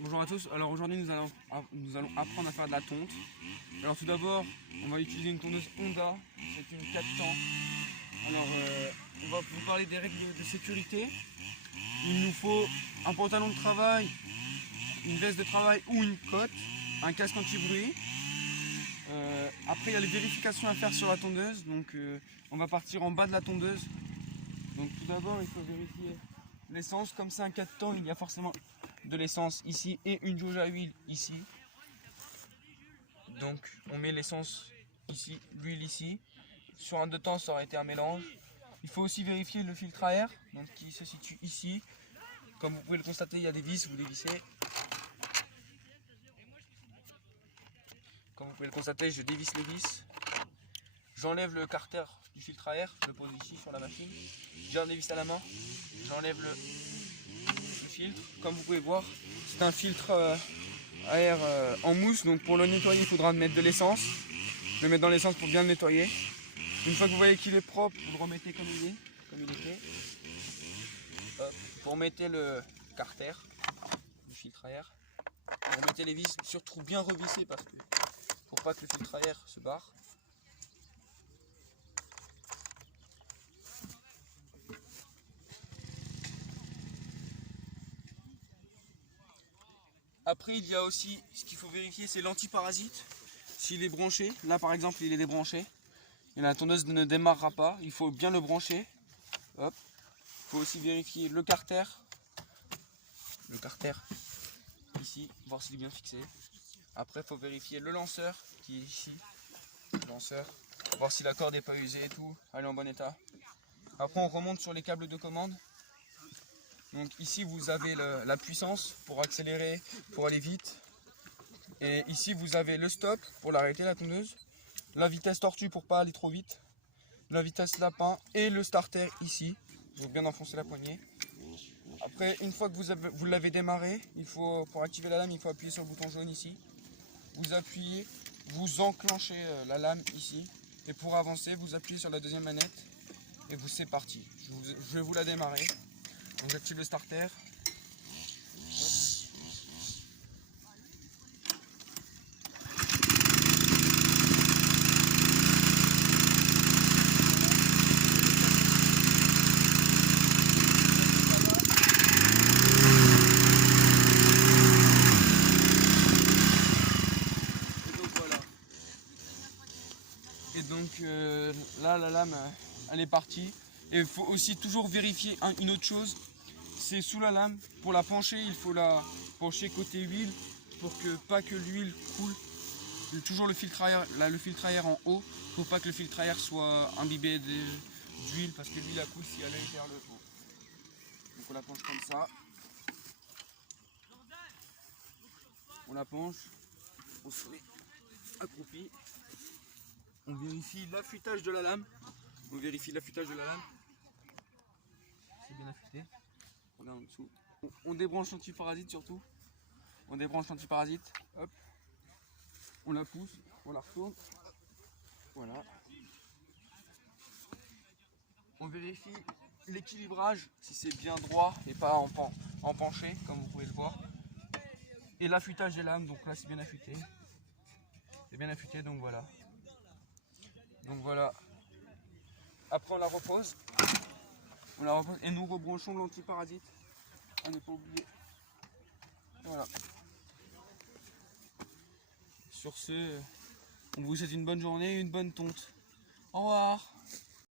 Bonjour à tous, alors aujourd'hui nous allons apprendre à faire de la tonte. Alors tout d'abord, on va utiliser une tondeuse Honda, c'est une 4 temps. Alors on va vous parler des règles de sécurité. Il nous faut un pantalon de travail, une veste de travail ou une cotte, un casque anti-bruit. Après il y a les vérifications à faire sur la tondeuse, donc on va partir en bas de la tondeuse. Donc tout d'abord il faut vérifier l'essence, comme c'est un 4 temps, il y a forcément de l'essence ici et une jauge à huile ici. Donc on met l'essence ici, l'huile ici. Sur un 2 temps ça aurait été un mélange. Il faut aussi vérifier le filtre à air, donc qui se situe ici. Comme vous pouvez le constater, il y a des vis, vous les vissez. Comme vous pouvez le constater, je dévisse les vis. J'enlève le carter du filtre à air, je le pose ici sur la machine. J'ai un dévisse à la main, j'enlève le filtre. Comme vous pouvez voir, c'est un filtre à air en mousse, donc pour le nettoyer il faudra mettre de l'essence. Je le mets dans l'essence pour bien le nettoyer. Une fois que vous voyez qu'il est propre, vous le remettez comme il était. Hop. Vous remettez le carter du filtre à air. Vous remettez les vis, surtout bien revissées parce que pour pas que le filtre à air se barre. Après il y a aussi ce qu'il faut vérifier, c'est l'antiparasite. S'il est branché, là par exemple il est débranché, et la tondeuse ne démarrera pas, il faut bien le brancher. Hop. Il faut aussi vérifier le carter ici, voir s'il est bien fixé. Après il faut vérifier le lanceur qui est ici, le lanceur, voir si la corde n'est pas usée et tout, elle est en bon état. Après on remonte sur les câbles de commande. Donc ici vous avez la puissance pour accélérer, pour aller vite. Et ici vous avez le stop pour l'arrêter la tondeuse, la vitesse tortue pour pas aller trop vite, la vitesse lapin et le starter ici. Il faut bien enfoncer la poignée. Après une fois que vous l'avez démarré, pour activer la lame il faut appuyer sur le bouton jaune ici. Vous appuyez, vous enclenchez la lame ici. Et pour avancer vous appuyez sur la deuxième manette et c'est parti. Je vais vous la démarrer. Donc j'active le starter. Et donc là la lame elle est partie. Et il faut aussi toujours vérifier une autre chose, c'est sous la lame. Pour la pencher, il faut la pencher côté huile pour que pas que l'huile coule. Toujours le filtre à air, là, le filtre à air en haut, pour pas que le filtre à air soit imbibé d'huile parce que l'huile coule si elle est vers le haut. Donc on la penche comme ça. On la penche, on se met accroupi. On vérifie l'affûtage de la lame. C'est bien affûté. On regarde en dessous. On débranche l'antiparasite surtout. On débranche l'antiparasite. Hop. On la pousse. On la retourne. Voilà. On vérifie l'équilibrage, si c'est bien droit et pas en penché, comme vous pouvez le voir. Et l'affûtage des lames, donc là c'est bien affûté. C'est bien affûté, donc voilà. Après on la repose. Et nous rebranchons l'antiparasite. À ne pas oublier. Voilà. Sur ce, on vous souhaite une bonne journée et une bonne tonte. Au revoir.